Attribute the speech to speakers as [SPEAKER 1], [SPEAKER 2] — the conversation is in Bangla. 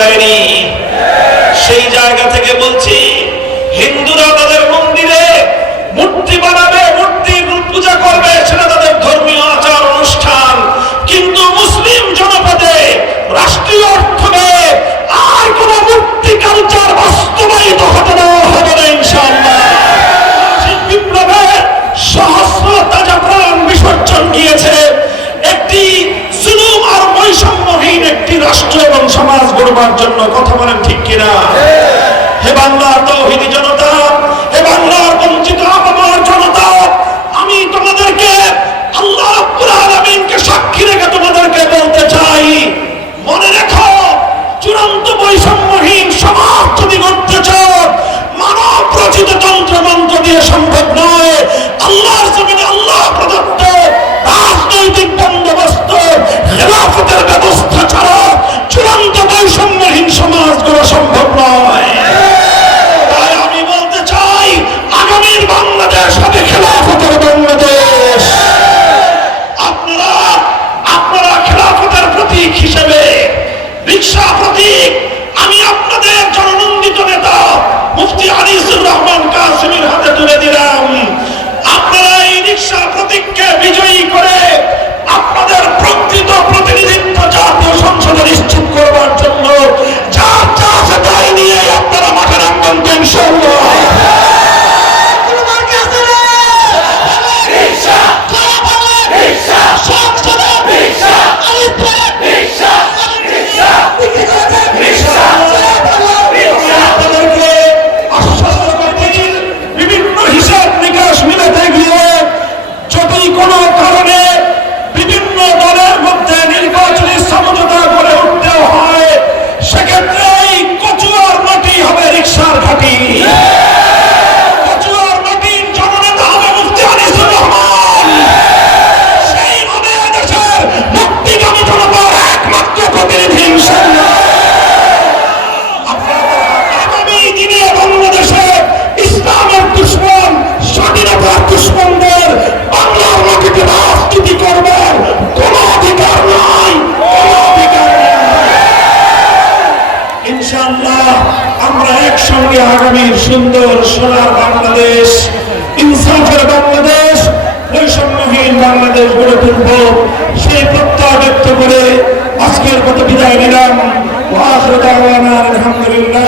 [SPEAKER 1] যায়নি সেই জায়গা থেকে বলছি হিন্দুরা তাদের মন্দিরে মূর্তি বানাবে করবার জন্য কথা বলেন ঠিক কিনা? হে বাংলা তৌহিদি জনতা হে বাংলার বঞ্চিত জনতা আমি তোমাদেরকে আল্লাহ আলমিনকে সাক্ষী রেখে তোমাদেরকে বলতে চাই। মনে রেখো চূড়ান্ত বৈষম্যহীন সমাজ যদি করতে চাও মানব রচিত তন্ত্র মন্ত্র দিয়ে সম্ভব নয়। আল্লাহর জমিনে আল্লাহ প্রদত্ত রাজনৈতিক বন্দোবস্ত খেলাফতের ব্যবস্থা আমি আপনাদের মুফতি হাতে তুলে দিলাম। আপনারা এই রিক্সা প্রতীককে বিজয়ী করে ইনশাআল্লাহ, আমরা একসঙ্গে আগামীর সুন্দর সোনার বাংলাদেশ, ইনসাফের বাংলাদেশ, বৈষম্যহীন বাংলাদেশ গড়ে তুলব। সেই প্রত্যয় ব্যক্ত করে আজকের মতো বিদায় নিলাম। আলহামদুলিল্লাহ